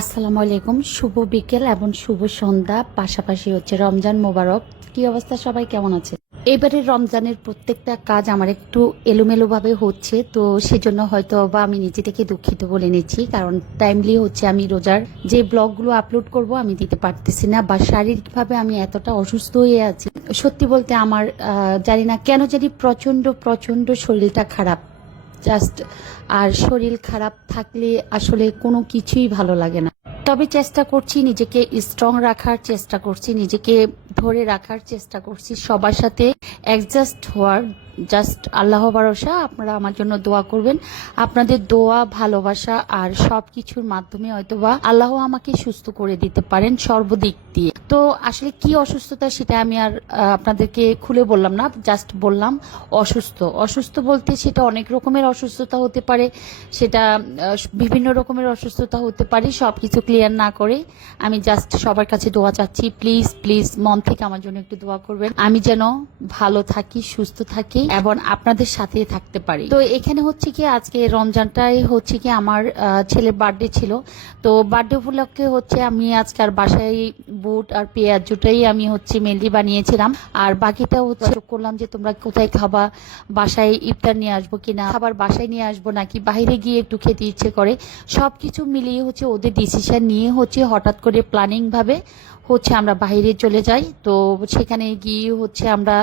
আসসালামু আলাইকুম, শুভ বিকেল এবং শুভ সন্ধ্যা, পাশাপাশি হচ্ছে রমজান মোবারক। কি অবস্থা সবাই, কেমন আছে এবারে রমজানের প্রত্যেকটা কাজ আমার একটু এলোমেলো ভাবে হচ্ছে, তো সেজন্য হয়তো বা আমি নিজে থেকে দুঃখিত বলে নিচ্ছি, কারণ টাইমলি হচ্ছে আমি রোজার যে ব্লগগুলো আপলোড করব আমি দিতে পারতেছি না বা শারীরিকভাবে আমি এতটা অসুস্থ হয়ে আছি। সত্যি বলতে আমার জানি না কেন জানি প্রচণ্ড প্রচণ্ড শরীরটা খারাপ। জাস্ট আর শরীর খারাপ থাকলে আসলে কোনো কিছুই ভালো লাগে না। তবে চেষ্টা করছি নিজেকে স্ট্রং রাখার চেষ্টা করছি, নিজেকে ধরে রাখার চেষ্টা করছি। সবার সাথে অ্যাডজাস্ট হওয়ার জাস্ট আল্লাহ ভরসা, আপনারা আমার জন্য দোয়া করবেন। আপনাদের দোয়া, ভালোবাসা আর সব কিছুর মাধ্যমে হয়তোবা আল্লাহ আমাকে সুস্থ করে দিতে পারেন সর্বদিক দিয়ে। তো আসলে কি অসুস্থতা সেটা আমি আর আপনাদেরকে খুলে বললাম না জাস্ট বললাম অসুস্থ। অসুস্থ বলতে সেটা অনেক রকমের অসুস্থতা হতে পারে সেটা বিভিন্ন রকমের অসুস্থতা হতে পারে সব কিছু ক্লিয়ার না করে। আমি জাস্ট সবার কাছে দোয়া চাচ্ছি প্লিজ প্লিজ মন থেকে আমার জন্য একটু দোয়া করবেন। আমি যেন ভালো থাকি, সুস্থ থাকি এবং আপনাদের সাথে থাকতে পারি। তো এখানে হচ্ছে কি, আজকে রমজানটাই হচ্ছে কি আমার ছেলের বার্থডে ছিল। তো বার্থডে উপলক্ষে হচ্ছে আমি আজকে আর বাসায় বুট আর পেঁয়াজ দুটাই আমি হচ্ছে মেহেন্দি বানিয়েছিলাম। আর বাকিটা হচ্ছে, করলাম যে তোমরা কোথায় খাবা, বাসায় ইফতার নিয়ে আসব কিনা, খাবার বাসায় নিয়ে আসব নাকি বাইরে গিয়ে একটু খেতে ইচ্ছে করে সব কিছু মিলিয়ে হচ্ছে ওদের ডিসিশন নিয়ে হচ্ছে হঠাৎ করে প্ল্যানিং ভাবে হচ্ছে আমরা বাইরে চলে যাই। তো সেখানে গিয়ে হচ্ছে আমরা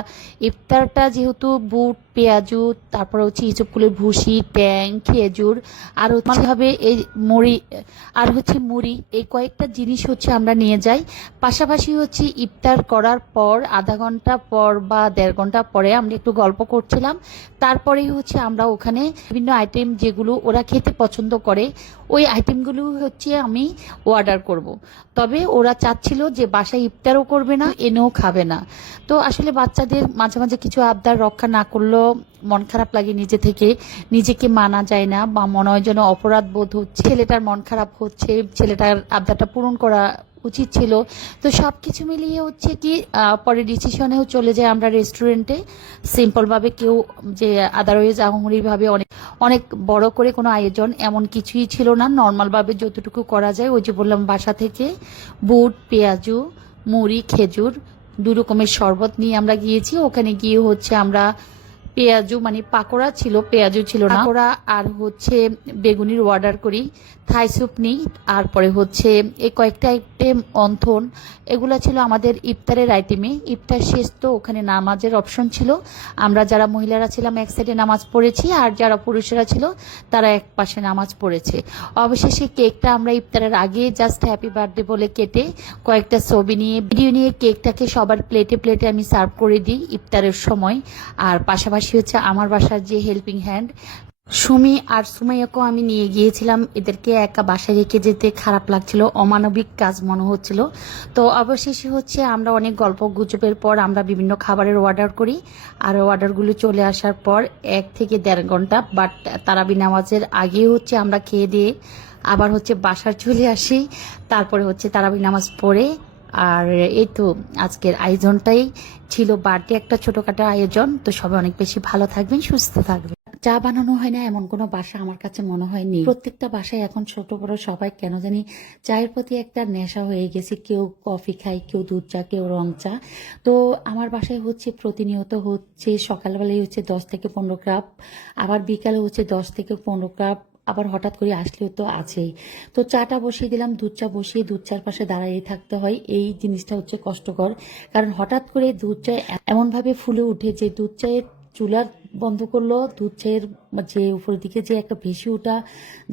ইফতারটা যেহেতু বুট পেঁয়াজু তারপর হচ্ছে ইসবগুলোর ভুসি ট্যাং খেজুর আর হচ্ছে ভাবে এই মুড়ি আর হচ্ছে মুড়ি এই কয়েকটা জিনিস হচ্ছে আমরা নিয়ে যাই। পাশাপাশি হচ্ছে ইফতার করার পর আধা ঘণ্টা পর বা দেড় ঘণ্টা পরে আমরা একটু গল্প করছিলাম। তারপরেই হচ্ছে আমরা ওখানে বিভিন্ন আইটেম যেগুলো ওরা খেতে পছন্দ করে ওই আইটেমগুলো হচ্ছে আমি অর্ডার করব। তবে ওরা চাচ্ছিল যে বাসায় ইফতারও করবে না, এনেও খাবে না। তো আসলে বাচ্চাদের মাঝে মাঝে কিছু আবদার রক্ষা না করলেও মন খারাপ লাগে নিজে থেকে। নিজেকে মানা যায় না বা মনে হয় যেন অপরাধ বোধ হচ্ছে। ছেলেটার মন খারাপ হচ্ছে, ছেলেটার আবদারটা পূরণ করা উচিত ছিল। তো সব কিছু মিলিয়ে হচ্ছে কি পরে ডিসিশনেও চলে যায় আমরা রেস্টুরেন্টে সিম্পলভাবে কেউ যে আদারওয়েজ ভাবে অনেক অনেক বড় করে কোনো আয়োজন এমন কিছুই ছিল না। নর্মালভাবে যতটুকু করা যায়, ওই যে বললাম, বাসা থেকে বুট, পেঁয়াজু, মুড়ি, খেজুর, দু রকমের শরবত নিয়ে আমরা গিয়েছি। ওখানে গিয়ে হচ্ছে আমরা পেঁয়াজু মানে পাকোড়া ছিল, পেঁয়াজু ছিল না। পাকোড়া আর হচ্ছে বেগুনির অর্ডার করি। থাই স্যুপ নিই, তারপরে হচ্ছে এই কয়েকটা আইটেম অন্থন, এগুলো ছিল আমাদের ইফতারের আইটেমে ইফতার শেষ তো, ওখানে নামাজের অপশন ছিল। আমরা যারা মহিলারা ছিলাম, এক সাইডে নামাজ পড়েছি, আর যারা পুরুষেরা ছিল, তারা এক পাশে নামাজ পড়েছে। অবশেষে কেকটা আমরা ইফতারের আগে জাস্ট হ্যাপি বার্থডে বলে কেটে কয়েকটা ছবি নিয়ে ভিডিও নিয়ে কেকটাকে সবার প্লেটে প্লেটে আমি সার্ভ করে দিই ইফতারের সময়। আর পাশাপাশি হচ্ছে আমার বাসার যে হেল্পিং হ্যান্ড সুমি আর সুমাইয়াকেও আমি নিয়ে গিয়েছিলাম। এদেরকে একা বাসায় রেখে যেতে খারাপ লাগছিল, অমানবিক কাজ মনে হচ্ছিল। তো অবশেষে হচ্ছে আমরা অনেক গল্প গুজবের পর আমরা বিভিন্ন খাবারের অর্ডার করি। আর অর্ডারগুলো চলে আসার পর এক থেকে দেড় ঘণ্টা বাট তারাবি নামাজের আগে হচ্ছে আমরা খেয়ে দিয়ে আবার হচ্ছে বাসার চলে আসি। তারপরে হচ্ছে তারাবি নামাজ পড়ে আর এই তো আজকের আয়োজনটাই ছিল বার্থডে, একটা ছোটখাটো আয়োজন। তো সবাই অনেক বেশি ভালো থাকবেন, সুস্থ থাকবেন। চা বানানো হয় না এমন কোনো বাসা আমার কাছে মনে হয় নেই প্রত্যেকটা বাসায় এখন ছোট বড় সবাই কেন জানি চায়ের প্রতি একটা নেশা হয়ে গেছে। কেউ কফি খায়, কেউ দুধ চা, কেউ রং চা। তো আমার বাসায় হচ্ছে প্রতিনিয়ত হচ্ছে সকালবেলায় হচ্ছে দশ থেকে পনেরো কাপ, আবার বিকালে হচ্ছে দশ থেকে পনেরো কাপ আবার হঠাৎ করে আসলেও তো আছেই। তো চাটা বসিয়ে দিলাম, দুধ চা বসিয়ে দুধ চার পাশে দাঁড়িয়ে থাকতে হয়। এই জিনিসটা হচ্ছে কষ্টকর। কারণ হঠাৎ করে দুধ চা এমনভাবে ফুলে উঠে যে দুধ চায়ের চুলার বন্ধ করল দুধ চায়ের যে উপরের দিকে যে একটা বেশি ওটা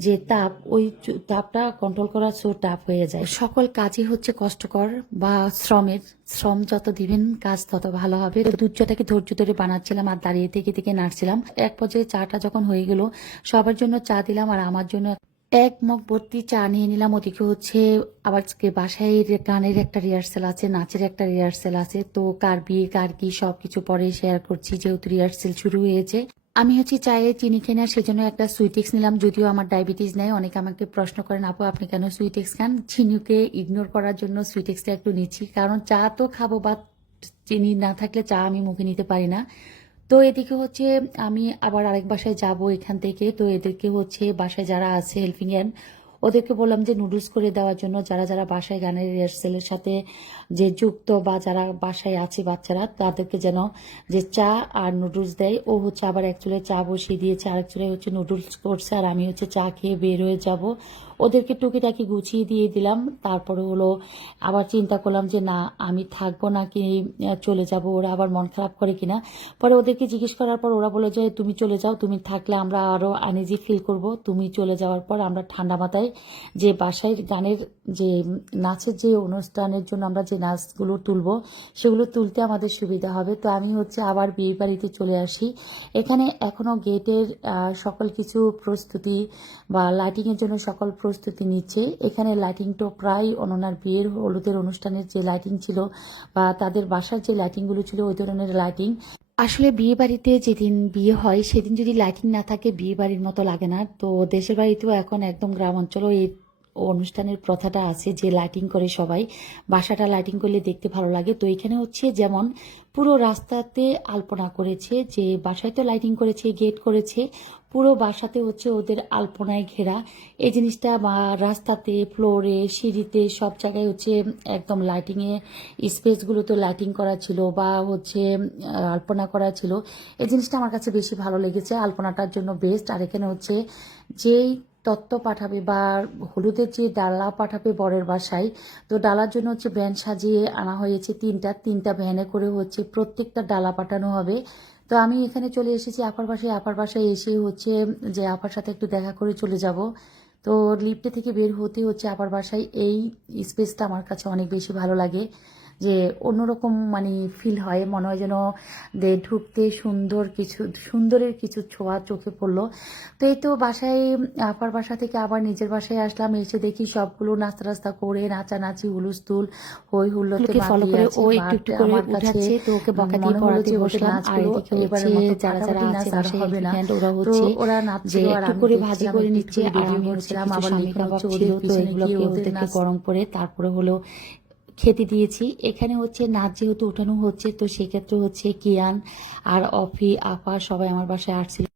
যে তাপ, ওই তাপটা কন্ট্রোল করা সো তাপ হয়ে যায়। সকল কাজই হচ্ছে কষ্টকর বা শ্রমের। শ্রম যত দিবেন, কাজ তত ভালো হবে। তো দুধ চাটাকে ধৈর্য ধরে বানাচ্ছিলাম আর দাঁড়িয়ে থেকে থেকে নাড়ছিলাম। এক পর্যায়ে চাটা যখন হয়ে গেল, সবার জন্য চা দিলাম আর আমার জন্য এক মগ ভর্তি চা নিয়ে নিলাম, ওদিকে হচ্ছে আবার বাসায় গানের একটা রিহার্সেল আছে, নাচের একটা রিহার্সেল আছে। তো কার বিয়ে, কার কি সবকিছু পরে শেয়ার করছি, যেহেতু রিহার্সেল শুরু হয়েছে। আমি হচ্ছে চায়ে চিনি খাই না সেজন্য একটা সুইটেক্স নিলাম, যদিও আমার ডায়াবেটিস নেই। অনেকে আমাকে প্রশ্ন করেন, আপু, আপনি কেন সুইটেক্স খান? চিনিকে ইগনোর করার জন্য সুইটেক্সটা একটু নিচ্ছি। কারণ চা তো খাব বা চিনি না থাকলে চা আমি মুখে নিতে পারি না। তো এদিকে হচ্ছে আমি আবার আরেক বাসায় যাব এখান থেকে। তো এদিকে হচ্ছে বাসায় যারা আছে হেল্পিং হ্যান্ড ওদেরকে বললাম যে নুডলস করে দেওয়ার জন্য যারা যারা বাসায় গানের রিহার্সেলের সাথে যে যুক্ত বা যারা বাসায় আছে বাচ্চারা, তাদেরকে যেন যে চা আর নুডলস দেয়, ও হচ্ছে আবার অ্যাকচুয়ালি চা বসিয়ে দিয়েছে আর অ্যাকচুয়ালি হচ্ছে নুডলস করছে, আর আমি হচ্ছে চা খেয়ে বের হয়ে যাব। ওদেরকে টুকিটাকি গুছিয়ে দিয়ে দিলাম, তারপরে হলো আবার চিন্তা করলাম যে না, আমি থাকব না কি চলে যাব, ওরা আবার মন খারাপ করে কিনা। পরে ওদেরকে জিজ্ঞেস করার পর ওরা বলে যে, তুমি চলে যাও, তুমি থাকলে আমরা আরও আনইজি ফিল করব, তুমি চলে যাওয়ার পর আমরা ঠান্ডা মাথায় যে বাসায় গানের যে নাচের যে অনুষ্ঠানের জন্য আমরা যে নাচগুলো তুলবো, সেগুলো তুলতে আমাদের সুবিধা হবে। তো আমি হচ্ছে আবার বিয়ে বাড়িতে চলে আসি। এখানে এখনও গেটের সকল কিছু প্রস্তুতি বা লাইটিংয়ের জন্য সকল প্রস্তুতি নিচ্ছে। এখানে লাইটিংটা প্রায় অননার বিয়ের হলুদের অনুষ্ঠানের যে লাইটিং ছিল বা তাদের বাসার যে লাইটিংগুলো ছিল, ওই ধরনের লাইটিং আসলে বিয়ে বাড়িতে যেদিন বিয়ে হয়, সেদিন যদি লাইটিং না থাকে বিয়ে বাড়ির মতো লাগে না। তো দেশের বাড়িতেও এখন একদম গ্রাম অঞ্চলেও এই অনুষ্ঠানের প্রথাটা আছে যে লাইটিং করে সবাই, বাসাটা লাইটিং করলে দেখতে ভালো লাগে। তো এখানে হচ্ছে যেমন পুরো রাস্তাতে আলপনা করেছে, যে বাসায় তো লাইটিং করেছে গেট করেছে, পুরো বাসাতে হচ্ছে ওদের আলপনায় ঘেরা। এই জিনিসটা বা রাস্তাতে ফ্লোরে সিঁড়িতে, সব জায়গায় হচ্ছে একদম লাইটিংয়ে স্পেসগুলোতে লাইটিং করা ছিল বা হচ্ছে আলপনা করা ছিল। এই জিনিসটা আমার কাছে বেশি ভালো লেগেছে, আলপনাটার জন্য বেস্ট আর এখানে হচ্ছে যেই তত্ত্ব পাঠাবে বা হলুদের যে ডালা পাঠাবে বরের বাসায়, তো ডালার জন্য হচ্ছে ভ্যান সাজিয়ে আনা হয়েছে তিনটা তিনটা ভ্যানে করে হচ্ছে প্রত্যেকটা ডালা পাঠানো হবে। তো আমি এখানে চলে এসেছি আপার বাসায় আপার বাসায় এসে হচ্ছে যে আপার সাথে একটু দেখা করে চলে যাব। তো লিফটে থেকে বের হতে হচ্ছে আপার বাসায়, এই স্পেসটা আমার কাছে অনেক বেশি ভালো লাগে। যে অন্যরকম মানে ফিল হয়। মনে হয় যেন যে ঢুকতে সুন্দর কিছু সুন্দরের কিছু ছোঁয়া চোখে পড়ল। তো এই তো বাসায় আপার বাসা থেকে আবার নিজের বাসায় আসলাম। এসে দেখি সবগুলো নাস্তা রাস্তা করে নাচানাচি হুলুস্থুল হই হুল্লোড়ে ওকে করে ও একটু একটু করে but আমার কাছে। উঠাচ্ছে, তো ওকে বকা দিয়ে পড়াতে বসলাম। আর এদিকে হচ্ছে যারা যারা আছে নাচ আর বাসায় হবে না। ওরা তো হচ্ছে ওরা যে আর আমি করে ভাজি করে নিচ্ছে আর আমি করছিলাম, আবার স্বামী হচ্ছে ওদের তো পিছনে এগুলোকে গিয়ে ওদের ওদেরকে গরম করে তারপরে হলো খেতে দিয়েছি। এখানে হচ্ছে নাচ যেহেতু উঠানো হচ্ছে, তো সেক্ষেত্রে হচ্ছে কিয়ান আর অফি, আপা সবাই আমার বাসায় আসছিল।